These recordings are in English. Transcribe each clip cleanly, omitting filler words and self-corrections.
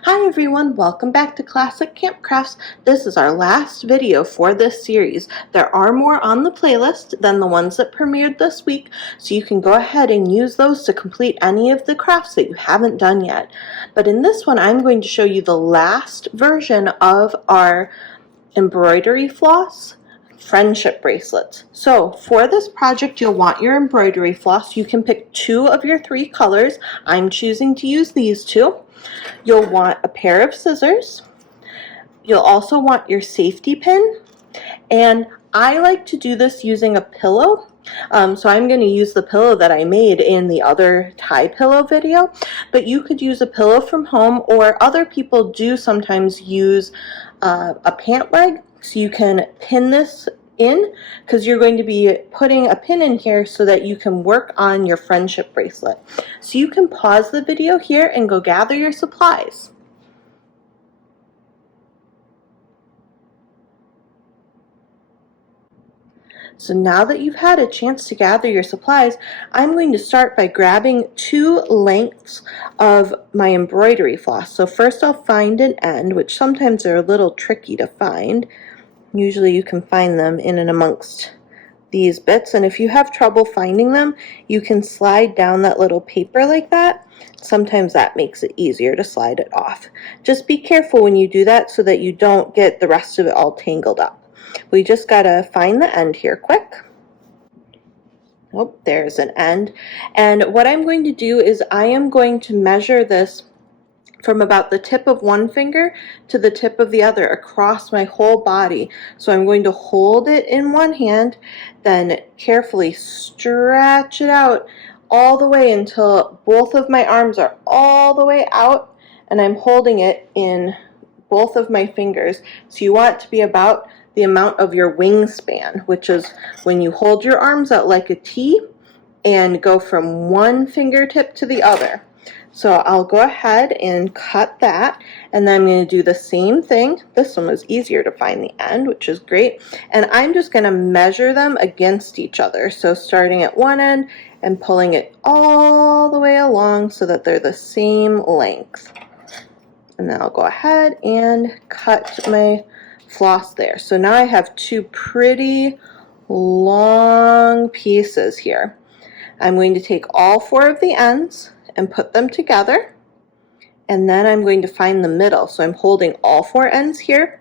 Hi everyone, welcome back to Classic Camp Crafts. This is our last video for this series. There are more on the playlist than the ones that premiered this week, so you can go ahead and use those to complete any of the crafts that you haven't done yet. But in this one, I'm going to show you the last version of our embroidery floss friendship bracelets. So for this project, you'll want your embroidery floss. You can pick 2 of your 3 colors. I'm choosing to use these 2. You'll want a pair of scissors. You'll also want your safety pin, and I like to do this using a pillow. So I'm going to use the pillow that I made in the other tie pillow video, but you could use a pillow from home, or other people do sometimes use a pant leg, so you can pin this in, because you're going to be putting a pin in here so that you can work on your friendship bracelet. So you can pause the video here and go gather your supplies. So now that you've had a chance to gather your supplies, I'm going to start by grabbing 2 lengths of my embroidery floss. So first I'll find an end, which sometimes are a little tricky to find. Usually you can find them in and amongst these bits, and if you have trouble finding them, you can slide down that little paper like that. Sometimes that makes it easier to slide it off. Just be careful when you do that so that you don't get the rest of it all tangled up. We just gotta find the end here quick. Oh, there's an end. And what I'm going to do is I am going to measure this from about the tip of one finger to the tip of the other across my whole body. So I'm going to hold it in one hand, then carefully stretch it out all the way until both of my arms are all the way out, and I'm holding it in both of my fingers. So you want it to be about the amount of your wingspan, which is when you hold your arms out like a T and go from one fingertip to the other. So I'll go ahead and cut that, and then I'm going to do the same thing. This one was easier to find the end, which is great. And I'm just going to measure them against each other. So starting at one end and pulling it all the way along so that they're the same length. And then I'll go ahead and cut my floss there. So now I have 2 pretty long pieces here. I'm going to take all 4 of the ends and put them together, and then I'm going to find the middle. So I'm holding all 4 ends here,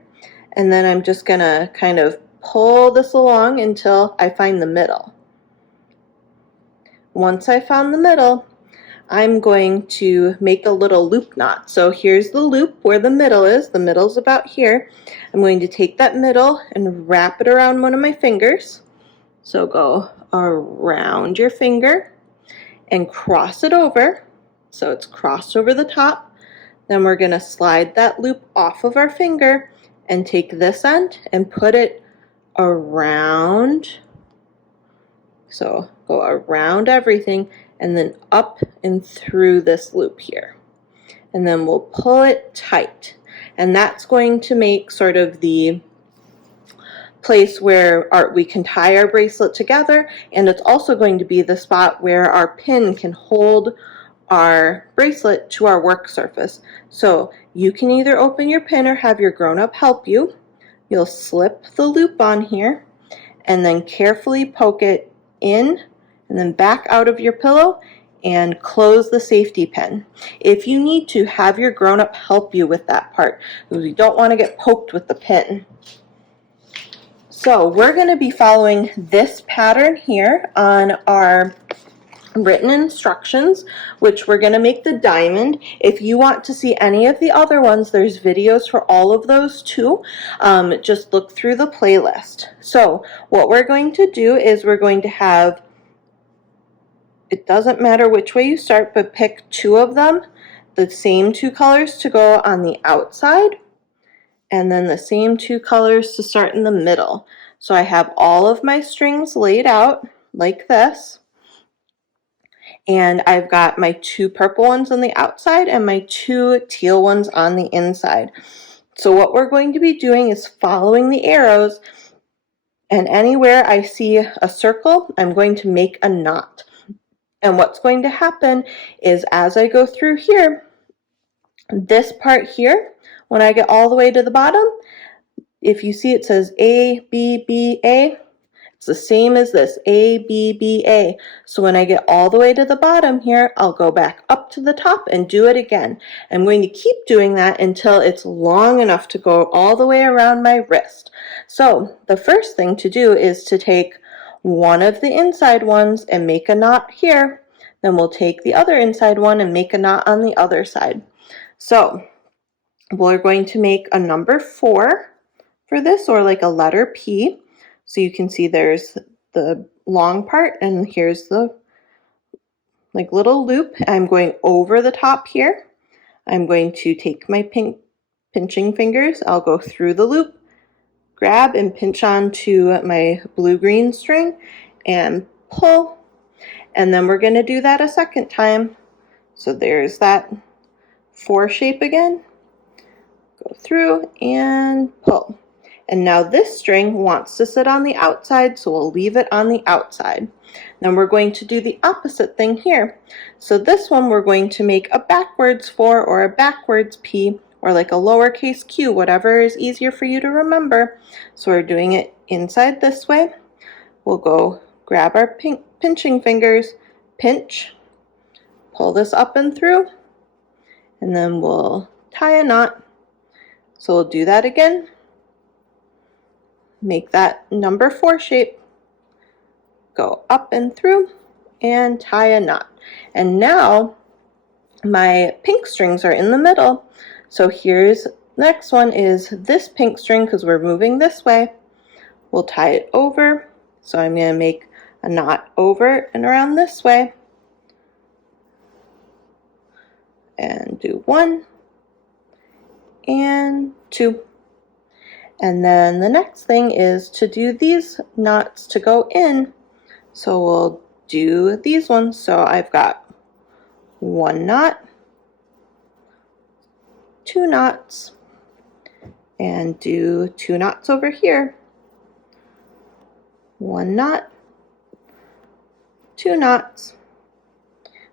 and then I'm just gonna kind of pull this along until I find the middle. Once I found the middle, I'm going to make a little loop knot. So here's the loop where the middle is. The middle's about here. I'm going to take that middle and wrap it around one of my fingers. So go around your finger and cross it over, so it's crossed over the top. Then we're going to slide that loop off of our finger and take this end and put it around. So go around everything and then up and through this loop here. And then we'll pull it tight. And that's going to make sort of the place where we can tie our bracelet together, and it's also going to be the spot where our pin can hold our bracelet to our work surface. So you can either open your pin or have your grown-up help you. You'll slip the loop on here and then carefully poke it in and then back out of your pillow and close the safety pin. If you need to, have your grown-up help you with that part, because you don't want to get poked with the pin. So we're going to be following this pattern here on our written instructions, which we're going to make the diamond. If you want to see any of the other ones, there's videos for all of those too. Just look through the playlist. So what we're going to do is we're going to have, it doesn't matter which way you start, but pick 2 of them, the same 2 colors to go on the outside, and then the same 2 colors to start in the middle. So I have all of my strings laid out like this, and I've got my 2 purple ones on the outside and my 2 teal ones on the inside. So what we're going to be doing is following the arrows, and anywhere I see a circle, I'm going to make a knot. And what's going to happen is as I go through here, This part here, when I get all the way to the bottom, if you see it says A, B, B, A, it's the same as this, A, B, B, A. So when I get all the way to the bottom here, I'll go back up to the top and do it again. I'm going to keep doing that until it's long enough to go all the way around my wrist. So the first thing to do is to take one of the inside ones and make a knot here. Then we'll take the other inside one and make a knot on the other side. So we're going to make a number 4 for this, or like a letter P. So you can see there's the long part, and here's the like little loop. I'm going over the top here. I'm going to take my pinching fingers. I'll go through the loop, grab and pinch onto my blue-green string and pull. And then we're going to do that a second time. So there's that 4 shape again. Go through and pull. And now this string wants to sit on the outside, so we'll leave it on the outside. Then we're going to do the opposite thing here. So this one we're going to make a backwards 4 or a backwards P, or like a lowercase q, whatever is easier for you to remember. So we're doing it inside this way. We'll go grab our pinching fingers, pinch, pull this up and through, and then we'll tie a knot. So we'll do that again. Make that number 4 shape, go up and through, and tie a knot. And now my pink strings are in the middle. So here's the next one is this pink string, because we're moving this way. We'll tie it over. So I'm going to make a knot over and around this way. And do 1 and 2. And then the next thing is to do these knots to go in. So we'll do these ones. So I've got 1 knot, 2 knots, and do 2 knots over here. 1 knot, 2 knots.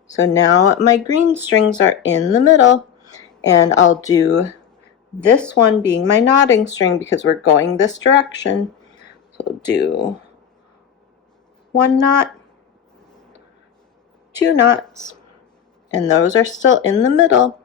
So now my green strings are in the middle, and I'll do this one being my knotting string because we're going this direction. So we'll do 1 knot, 2 knots, and those are still in the middle.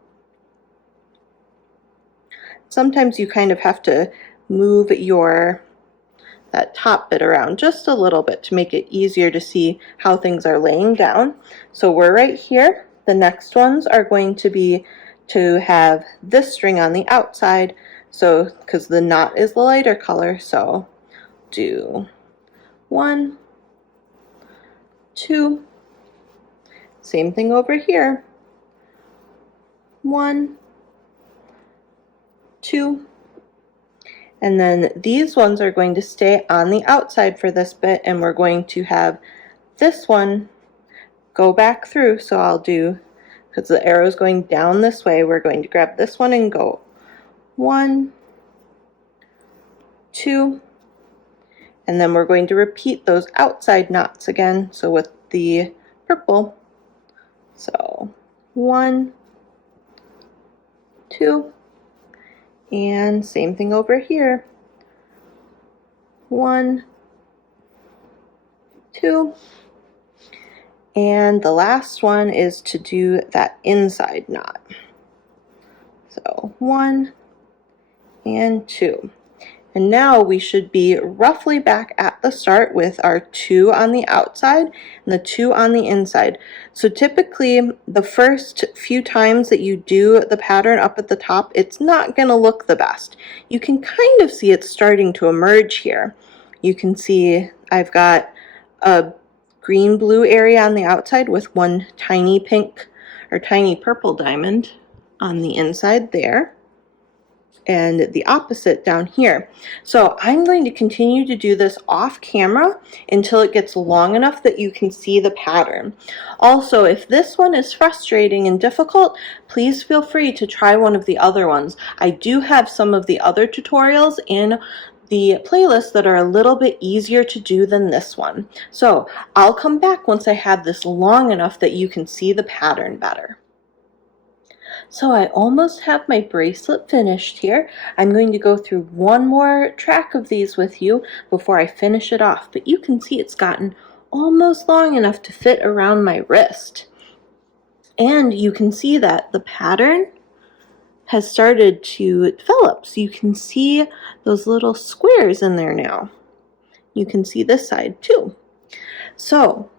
Sometimes you kind of have to move that top bit around just a little bit to make it easier to see how things are laying down. So we're right here. The next ones are going to be to have this string on the outside, so because the knot is the lighter color. So do 1, 2, same thing over here, 1, 2, and then these ones are going to stay on the outside for this bit, and we're going to have this one go back through. So I'll do, because the arrow is going down this way, we're going to grab this one and go 1, 2, and then we're going to repeat those outside knots again, so with the purple. So 1, 2, and same thing over here, 1, 2, and the last one is to do that inside knot. So 1 and 2. And now we should be roughly back at the start with our 2 on the outside and the 2 on the inside. So typically the first few times that you do the pattern up at the top, it's not going to look the best. You can kind of see it starting to emerge here. You can see I've got a green-blue area on the outside with 1 tiny pink or tiny purple diamond on the inside there, and the opposite down here. So I'm going to continue to do this off camera until it gets long enough that you can see the pattern. Also, if this one is frustrating and difficult, please feel free to try one of the other ones. I do have some of the other tutorials in the playlist that are a little bit easier to do than this one. So I'll come back once I have this long enough that you can see the pattern better. So I almost have my bracelet finished here. I'm going to go through one more track of these with you before I finish it off, but you can see it's gotten almost long enough to fit around my wrist. And you can see that the pattern has started to develop. So you can see those little squares in there now. You can see this side too. So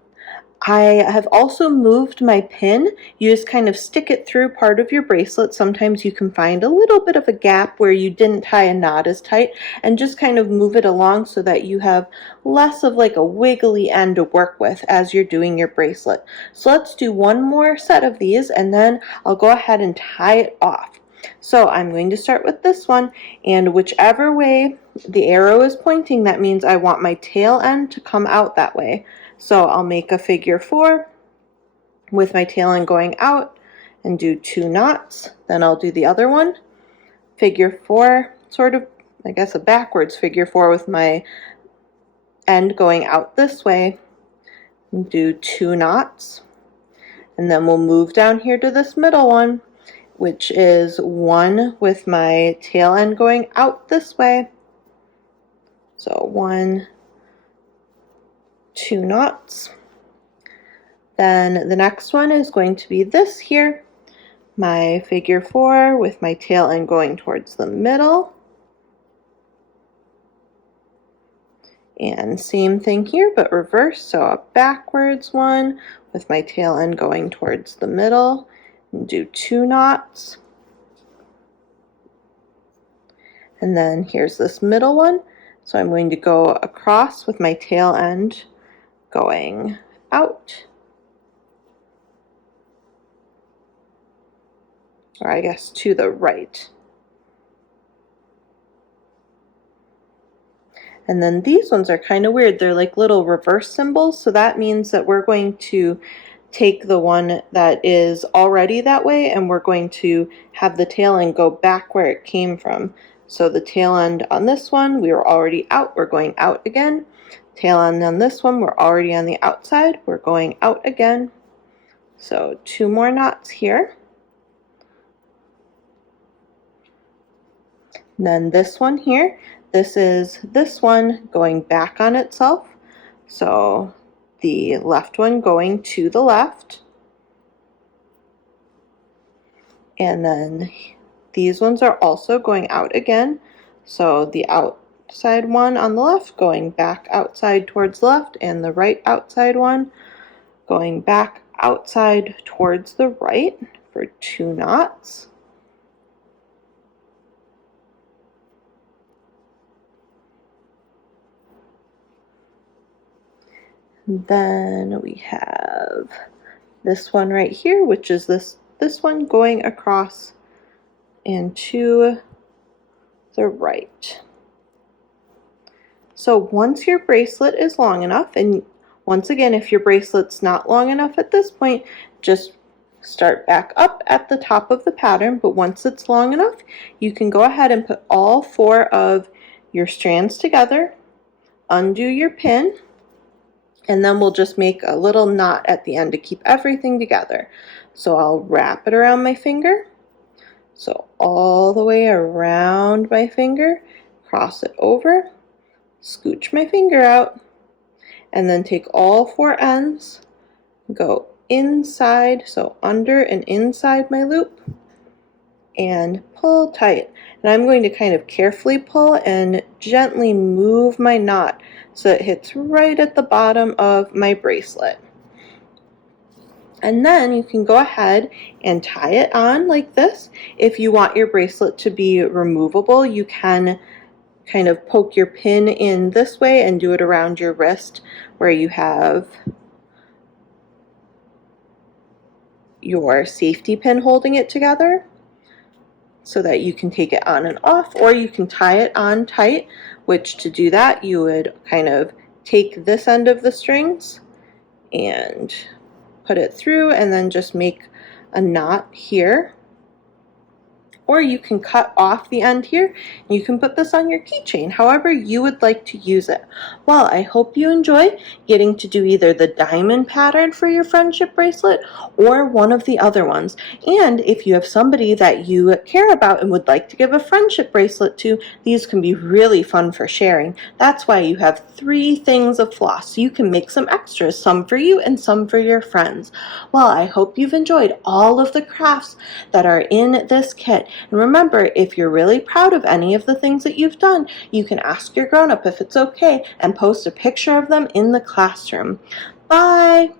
I have also moved my pin. You just kind of stick it through part of your bracelet. Sometimes you can find a little bit of a gap where you didn't tie a knot as tight and just kind of move it along so that you have less of like a wiggly end to work with as you're doing your bracelet. So let's do one more set of these and then I'll go ahead and tie it off. So I'm going to start with this one, and whichever way the arrow is pointing, that means I want my tail end to come out that way. So I'll make a figure 4 with my tail end going out and do 2 knots. Then I'll do the other one, figure 4, sort of, I guess a backwards figure 4 with my end going out this way, and do 2 knots. And then we'll move down here to this middle one, which is 1 with my tail end going out this way. So 1, 2 knots. Then the next one is going to be this here, my figure 4 with my tail end going towards the middle. And same thing here, but reverse, so a backwards one with my tail end going towards the middle, and do 2 knots. And then here's this middle one, so I'm going to go across with my tail end going out. Or I guess to the right. And then these ones are kind of weird. They're like little reverse symbols, so that means that we're going to take the one that is already that way and we're going to have the tail end go back where it came from. So the tail end on this one, we were already out, we're going out again. Tail end on this one, we're already on the outside, we're going out again. So 2 more knots here. And then this one here, this is this one going back on itself. So the left one going to the left. And then these ones are also going out again. So the outside one on the left going back outside towards the left, and the right outside one going back outside towards the right for 2 knots. Then we have this one right here, which is this one going across and to the right. So once your bracelet is long enough, and once again, if your bracelet's not long enough at this point, just start back up at the top of the pattern, but once it's long enough, you can go ahead and put all 4 of your strands together, undo your pin, and then we'll just make a little knot at the end to keep everything together. So I'll wrap it around my finger. So all the way around my finger, cross it over, scooch my finger out, and then take all 4 ends, go inside, so under and inside my loop, and pull tight. And I'm going to kind of carefully pull and gently move my knot so it hits right at the bottom of my bracelet. And then you can go ahead and tie it on like this. If you want your bracelet to be removable, you can kind of poke your pin in this way and do it around your wrist where you have your safety pin holding it together, so that you can take it on and off, or you can tie it on tight, which to do that you would kind of take this end of the strings and put it through and then just make a knot here or you can cut off the end here and you can put this on your keychain, however you would like to use it. Well, I hope you enjoy getting to do either the diamond pattern for your friendship bracelet or one of the other ones. And if you have somebody that you care about and would like to give a friendship bracelet to, these can be really fun for sharing. That's why you have 3 things of floss. So you can make some extras, some for you and some for your friends. Well, I hope you've enjoyed all of the crafts that are in this kit. And remember, if you're really proud of any of the things that you've done, you can ask your grown-up if it's okay and post a picture of them in the classroom. Bye!